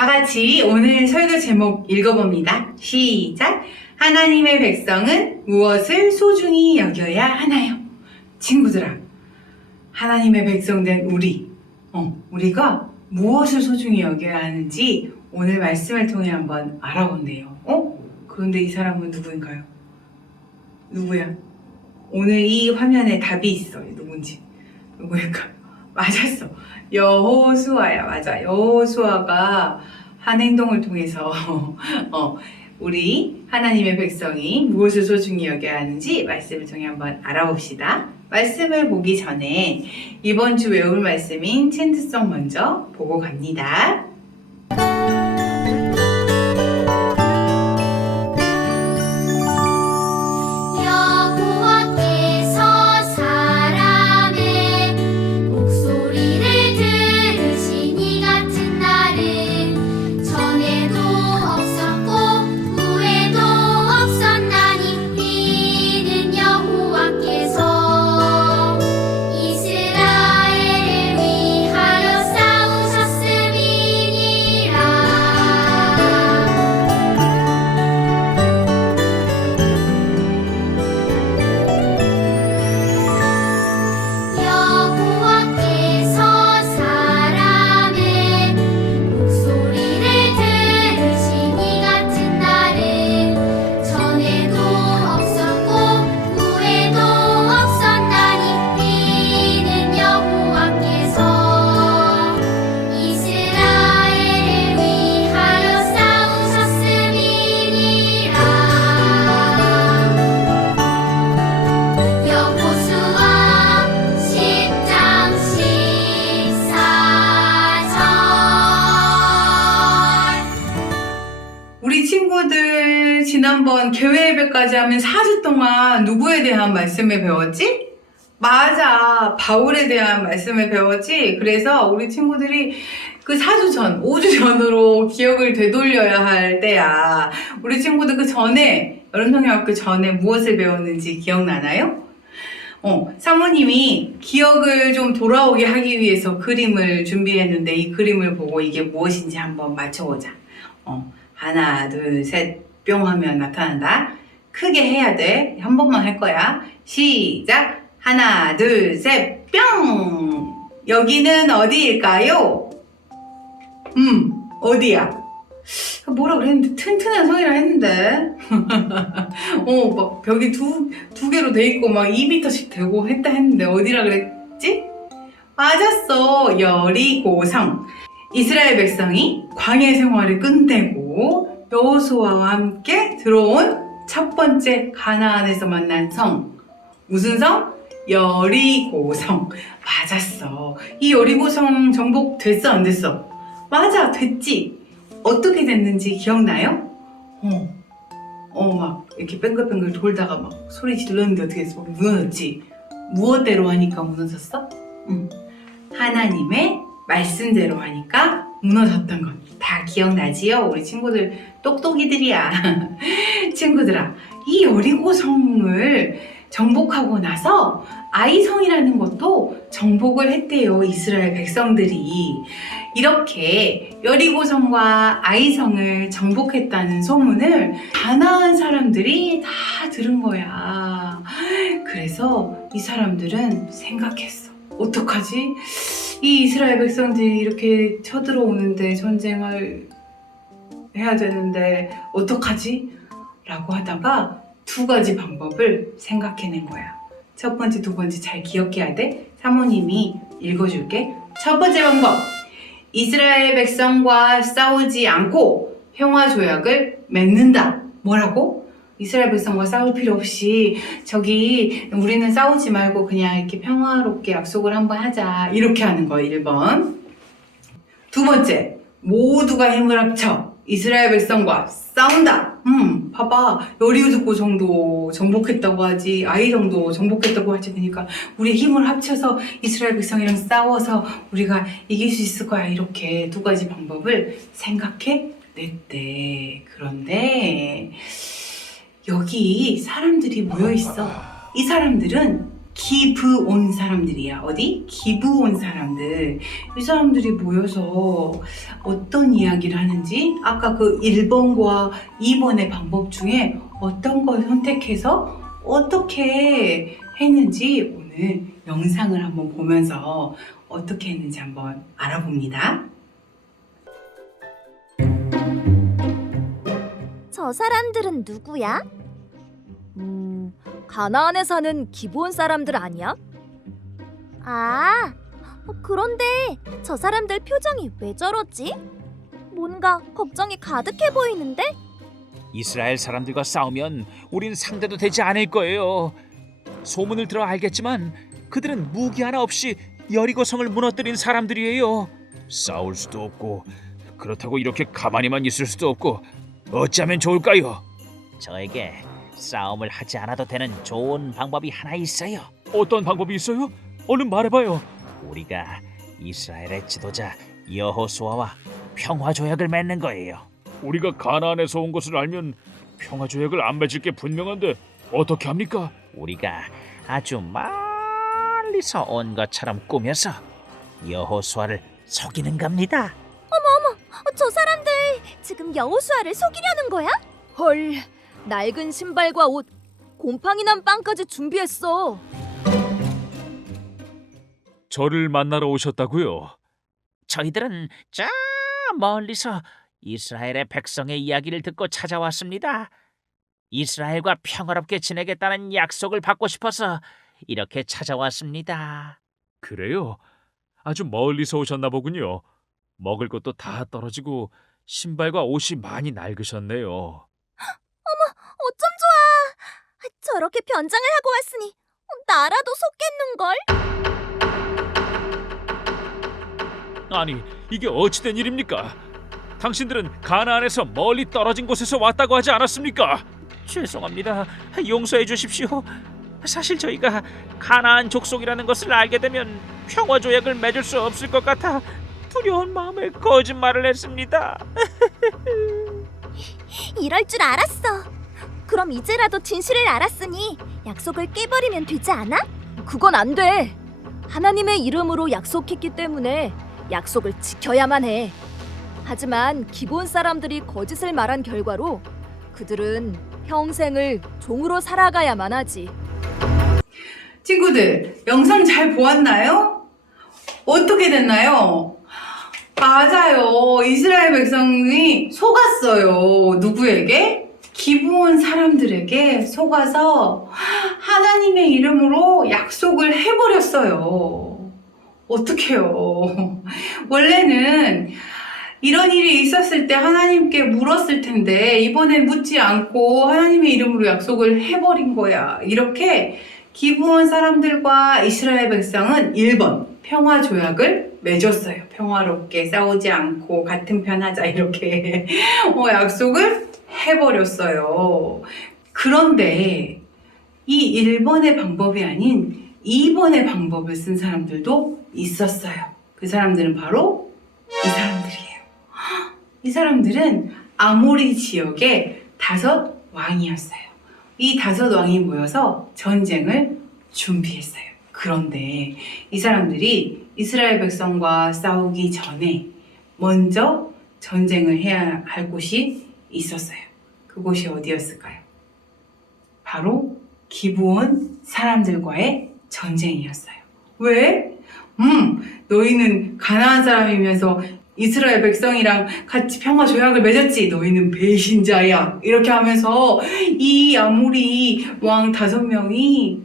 다 같이 오늘 설교 제목 읽어봅니다. 시작. 하나님의 백성은 무엇을 소중히 여겨야 하나요? 친구들아, 하나님의 백성된 우리, 어, 우리가 무엇을 소중히 여겨야 하는지 오늘 말씀을 통해 한번 알아본대요. 어? 그런데 이 사람은 누구인가요? 누구야? 오늘 이 화면에 답이 있어. 누군지. 누구일까? 맞았어. 여호수아야. 맞아. 여호수아가 한 행동을 통해서 어, 우리 하나님의 백성이 무엇을 소중히 여겨야 하는지 말씀을 통해 한번 알아봅시다. 말씀을 보기 전에 이번 주 외울 말씀인 챈트송 먼저 보고 갑니다. 5절까지 하면 4주 동안 누구에 대한 말씀을 배웠지? 맞아. 바울에 대한 말씀을 배웠지. 그래서 우리 친구들이 그 4주 전, 5주 전으로 기억을 되돌려야 할 때야. 우리 친구들 그 전에, 여름성형학교 전에 무엇을 배웠는지 기억나나요? 어, 사모님이 기억을 좀 돌아오게 하기 위해서 그림을 준비했는데 이 그림을 보고 이게 무엇인지 한번 맞춰보자. 어, 하나, 둘, 셋, 뿅 하면 나타난다. 크게 해야 돼. 한 번만 할 거야. 시작. 하나, 둘, 셋, 뿅! 여기는 어디일까요? 음, 어디야? 뭐라 그랬는데, 튼튼한 성이라 했는데. 어, 막 벽이 두, 두 개로 돼 있고, 막 2m씩 되고 했다 했는데, 어디라 그랬지? 맞았어. 여리고성. 이스라엘 백성이 광야 생활을 끝내고 여호수아와 함께 들어온 첫 번째 가나안에서 만난 성. 무슨 성? 여리고성. 맞았어. 이 여리고성 정복 됐어, 안 됐어? 맞아, 됐지. 어떻게 됐는지 기억나요? 어. 어, 막, 이렇게 뱅글뱅글 돌다가 막 소리 질렀는데 어떻게 했어? 막 무너졌지? 무엇대로 하니까 무너졌어? 응. 하나님의 말씀대로 하니까 무너졌던 것 다 기억나지요? 우리 친구들 똑똑이들이야. 친구들아, 이 여리고성을 정복하고 나서 아이성이라는 것도 정복을 했대요. 이스라엘 백성들이. 이렇게 여리고성과 아이성을 정복했다는 소문을 가나안 사람들이 다 들은 거야. 그래서 이 사람들은 생각했어. 어떡하지? 이 이스라엘 백성들이 이렇게 쳐들어오는데 전쟁을 해야 되는데 어떡하지? 라고 하다가 두 가지 방법을 생각해낸 거야. 첫 번째, 두 번째 잘 기억해야 돼. 사모님이 읽어줄게. 첫 번째 방법. 이스라엘 백성과 싸우지 않고 평화 조약을 맺는다. 뭐라고? 이스라엘 백성과 싸울 필요 없이 저기 우리는 싸우지 말고 그냥 이렇게 평화롭게 약속을 한번 하자. 이렇게 하는 거 1번. 두 번째. 모두가 힘을 합쳐 이스라엘 백성과 싸운다. 음, 봐봐. 여리우드고 정도 정복했다고 하지. 아이 정도 정복했다고 하지. 그러니까 우리 힘을 합쳐서 이스라엘 백성이랑 싸워서 우리가 이길 수 있을 거야. 이렇게 두 가지 방법을 생각해 냈대. 그런데 여기 사람들이 모여 있어. 이 사람들은 기브 온 사람들이야. 어디? 기브 온 사람들. 이 사람들이 모여서 어떤 이야기를 하는지 아까 그 1번과 2번의 방법 중에 어떤 걸 선택해서 어떻게 했는지 오늘 영상을 한번 보면서 어떻게 했는지 한번 알아봅니다. 저 사람들은 누구야? 음, 가나안에 사는 기본 사람들 아니야? 아, 어, 그런데 저 사람들 표정이 왜 저러지? 뭔가 걱정이 가득해 보이는데? 이스라엘 사람들과 싸우면 우린 상대도 되지 않을 거예요. 소문을 들어 알겠지만 그들은 무기 하나 없이 여리고성을 무너뜨린 사람들이에요. 싸울 수도 없고 그렇다고 이렇게 가만히만 있을 수도 없고 어찌하면 좋을까요? 저에게 싸움을 하지 않아도 되는 좋은 방법이 하나 있어요. 어떤 방법이 있어요? 얼른 말해봐요. 우리가 이스라엘의 지도자 여호수아와 평화 조약을 맺는 거예요. 우리가 가나안에서 온 것을 알면 평화 조약을 안 맺을 게 분명한데 어떻게 합니까? 우리가 아주 멀리서 온 것처럼 꾸며서 여호수아를 속이는 겁니다. 어, 저 사람들 지금 여호수아를 속이려는 거야? 헐, 낡은 신발과 옷, 곰팡이 난 빵까지 준비했어. 저를 만나러 오셨다고요? 저희들은 저 멀리서 이스라엘의 백성의 이야기를 듣고 찾아왔습니다. 이스라엘과 평화롭게 지내겠다는 약속을 받고 싶어서 이렇게 찾아왔습니다. 그래요? 아주 멀리서 오셨나 보군요. 먹을 것도 다 떨어지고 신발과 옷이 많이 낡으셨네요. 어쩜 좋아. 저렇게 변장을 하고 왔으니 나라도 속겠는걸? 아니, 이게 어찌된 일입니까? 당신들은 가나안에서 멀리 떨어진 곳에서 왔다고 하지 않았습니까? 죄송합니다. 용서해 주십시오. 사실 저희가 가나안 족속이라는 것을 알게 되면 평화 조약을 맺을 수 없을 것 같아 두려운 마음에 거짓말을 했습니다. 이럴 줄 알았어. 그럼 이제라도 진실을 알았으니 약속을 깨버리면 되지 않아? 그건 안 돼. 하나님의 이름으로 약속했기 때문에 약속을 지켜야만 해. 하지만 기본 사람들이 거짓을 말한 결과로 그들은 평생을 종으로 살아가야만 하지. 친구들, 영상 잘 보았나요? 어떻게 됐나요? 맞아요. 이스라엘 백성이 속았어요. 누구에게? 기부온 사람들에게 속아서 하나님의 이름으로 약속을 해버렸어요. 어떡해요. 원래는 이런 일이 있었을 때 하나님께 물었을 텐데, 이번엔 묻지 않고 하나님의 이름으로 약속을 해버린 거야. 이렇게 기부온 사람들과 이스라엘 백성은 1번 평화 조약을 맺었어요. 평화롭게 싸우지 않고 같은 편 하자 이렇게 어, 약속을 해버렸어요. 그런데 이 1번의 방법이 아닌 2번의 방법을 쓴 사람들도 있었어요. 그 사람들은 바로 이 사람들이에요. 이 사람들은 아모리 지역의 다섯 왕이었어요. 이 다섯 왕이 모여서 전쟁을 준비했어요. 그런데 이 사람들이 이스라엘 백성과 싸우기 전에 먼저 전쟁을 해야 할 곳이 있었어요. 그곳이 어디였을까요? 바로 기부온 사람들과의 전쟁이었어요. 왜? 음, 너희는 가나안 사람이면서 이스라엘 백성이랑 같이 평화 조약을 맺었지. 너희는 배신자야. 이렇게 하면서 이 아무리 왕 다섯 명이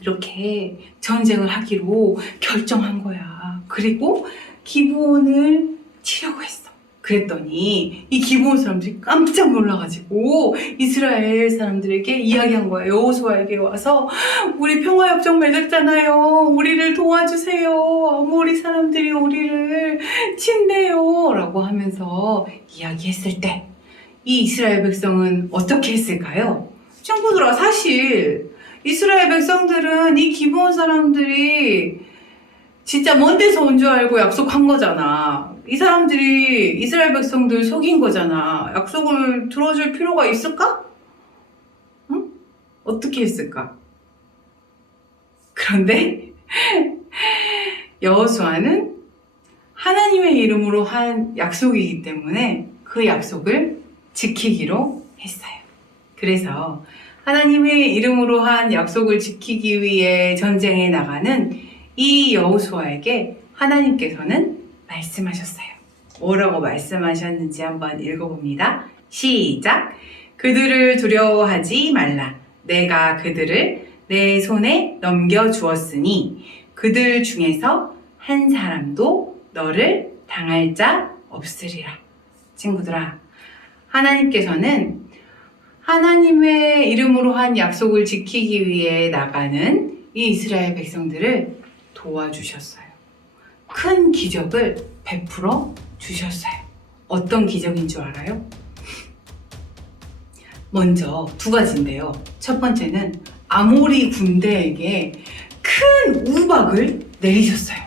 이렇게 전쟁을 하기로 결정한 거야. 그리고 기부원을 치려고 했어. 그랬더니 이 기부원 사람들이 깜짝 놀라가지고 이스라엘 사람들에게 이야기한 거야. 여호수아에게 와서 우리 평화협정 맺었잖아요. 우리를 도와주세요. 아모리 사람들이 우리를 친대요. 라고 하면서 이야기했을 때 이 이스라엘 백성은 어떻게 했을까요? 친구들아 사실 이스라엘 백성들은 이 기본 사람들이 진짜 먼 데서 온 줄 알고 약속한 거잖아. 이 사람들이 이스라엘 백성들 속인 거잖아. 약속을 들어줄 필요가 있을까? 응? 어떻게 했을까? 그런데 여호수아는 하나님의 이름으로 한 약속이기 때문에 그 약속을 지키기로 했어요. 그래서 하나님의 이름으로 한 약속을 지키기 위해 전쟁에 나가는 이 여호수아에게 하나님께서는 말씀하셨어요. 뭐라고 말씀하셨는지 한번 읽어봅니다. 시작. 그들을 두려워하지 말라. 내가 그들을 내 손에 넘겨주었으니 그들 중에서 한 사람도 너를 당할 자 없으리라. 친구들아, 하나님께서는 하나님의 이름으로 한 약속을 지키기 위해 나가는 이 이스라엘 백성들을 도와주셨어요. 큰 기적을 베풀어 주셨어요. 어떤 기적인 줄 알아요? 먼저 두 가지인데요. 첫 번째는 아모리 군대에게 큰 우박을 내리셨어요.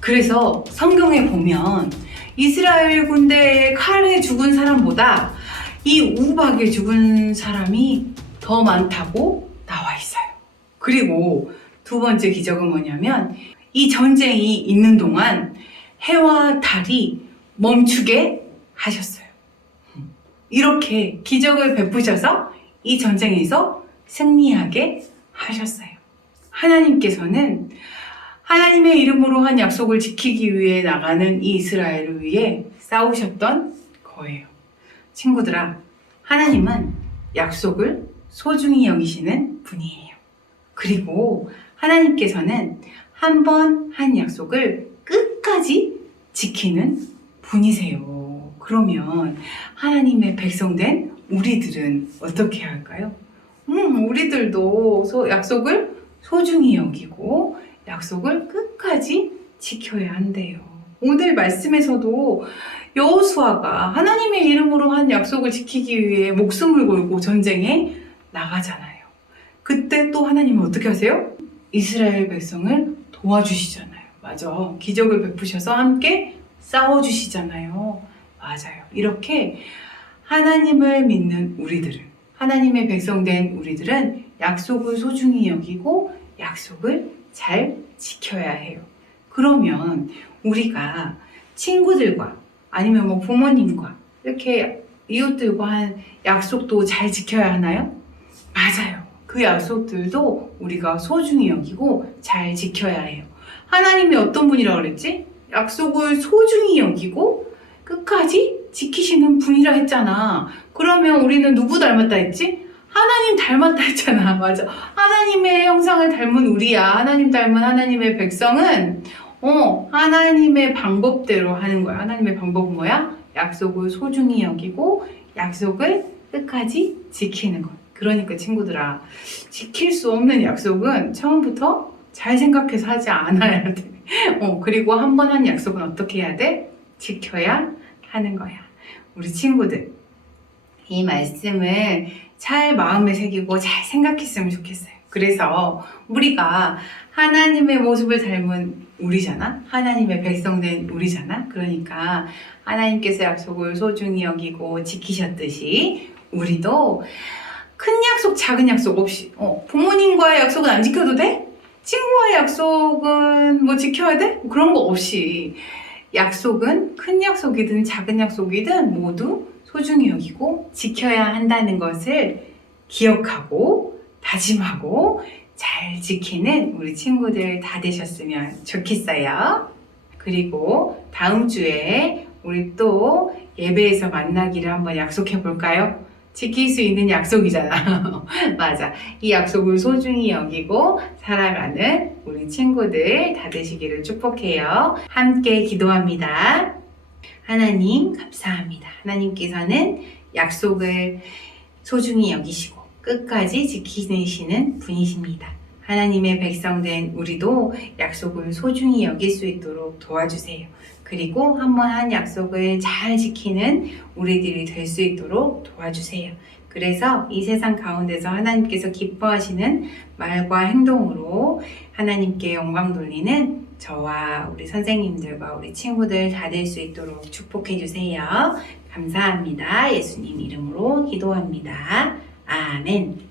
그래서 성경에 보면 이스라엘 군대의 칼에 죽은 사람보다 이 우박에 죽은 사람이 더 많다고 나와 있어요. 그리고 두 번째 기적은 뭐냐면 이 전쟁이 있는 동안 해와 달이 멈추게 하셨어요. 이렇게 기적을 베푸셔서 이 전쟁에서 승리하게 하셨어요. 하나님께서는 하나님의 이름으로 한 약속을 지키기 위해 나가는 이 이스라엘을 위해 싸우셨던 거예요. 친구들아, 하나님은 약속을 소중히 여기시는 분이에요. 그리고 하나님께서는 한 번 한 약속을 끝까지 지키는 분이세요. 그러면 하나님의 백성된 우리들은 어떻게 할까요? 음, 우리들도 소- 약속을 소중히 여기고 약속을 끝까지 지켜야 한대요. 오늘 말씀에서도 여호수아가 하나님의 이름으로 한 약속을 지키기 위해 목숨을 걸고 전쟁에 나가잖아요. 그때 또 하나님은 어떻게 하세요? 이스라엘 백성을 도와주시잖아요. 맞아. 기적을 베푸셔서 함께 싸워주시잖아요. 맞아요. 이렇게 하나님을 믿는 우리들은, 하나님의 백성된 우리들은 약속을 소중히 여기고 약속을 잘 지켜야 해요. 그러면 우리가 친구들과 아니면 뭐 부모님과 이렇게 이웃들과 한 약속도 잘 지켜야 하나요? 맞아요. 그 약속들도 우리가 소중히 여기고 잘 지켜야 해요. 하나님이 어떤 분이라고 그랬지? 약속을 소중히 여기고 끝까지 지키시는 분이라 했잖아. 그러면 우리는 누구 닮았다 했지? 하나님 닮았다 했잖아. 맞아. 하나님의 형상을 닮은 우리야. 하나님 닮은 하나님의 백성은 어, 하나님의 방법대로 하는 거야. 하나님의 방법은 뭐야? 약속을 소중히 여기고 약속을 끝까지 지키는 것. 그러니까 친구들아, 지킬 수 없는 약속은 처음부터 잘 생각해서 하지 않아야 돼. 어, 그리고 한 번 한 약속은 어떻게 해야 돼? 지켜야 하는 거야. 우리 친구들, 이 말씀을 잘 마음에 새기고 잘 생각했으면 좋겠어요. 그래서 우리가 하나님의 모습을 닮은 우리잖아? 하나님의 백성된 우리잖아? 그러니까 하나님께서 약속을 소중히 여기고 지키셨듯이 우리도 큰 약속, 작은 약속 없이 어, 부모님과의 약속은 안 지켜도 돼? 친구와의 약속은 뭐 지켜야 돼? 그런 거 없이 약속은 큰 약속이든 작은 약속이든 모두 소중히 여기고 지켜야 한다는 것을 기억하고 다짐하고 잘 지키는 우리 친구들 다 되셨으면 좋겠어요. 그리고 다음 주에 우리 또 예배에서 만나기를 한번 약속해 볼까요? 지킬 수 있는 약속이잖아. 맞아. 이 약속을 소중히 여기고 살아가는 우리 친구들 다 되시기를 축복해요. 함께 기도합니다. 하나님, 감사합니다. 하나님께서는 약속을 소중히 여기시고 끝까지 지키시는 분이십니다. 하나님의 백성된 우리도 약속을 소중히 여길 수 있도록 도와주세요. 그리고 한 번 한 약속을 잘 지키는 우리들이 될 수 있도록 도와주세요. 그래서 이 세상 가운데서 하나님께서 기뻐하시는 말과 행동으로 하나님께 영광 돌리는 저와 우리 선생님들과 우리 친구들 다 될 수 있도록 축복해 주세요. 감사합니다. 예수님 이름으로 기도합니다. 아멘.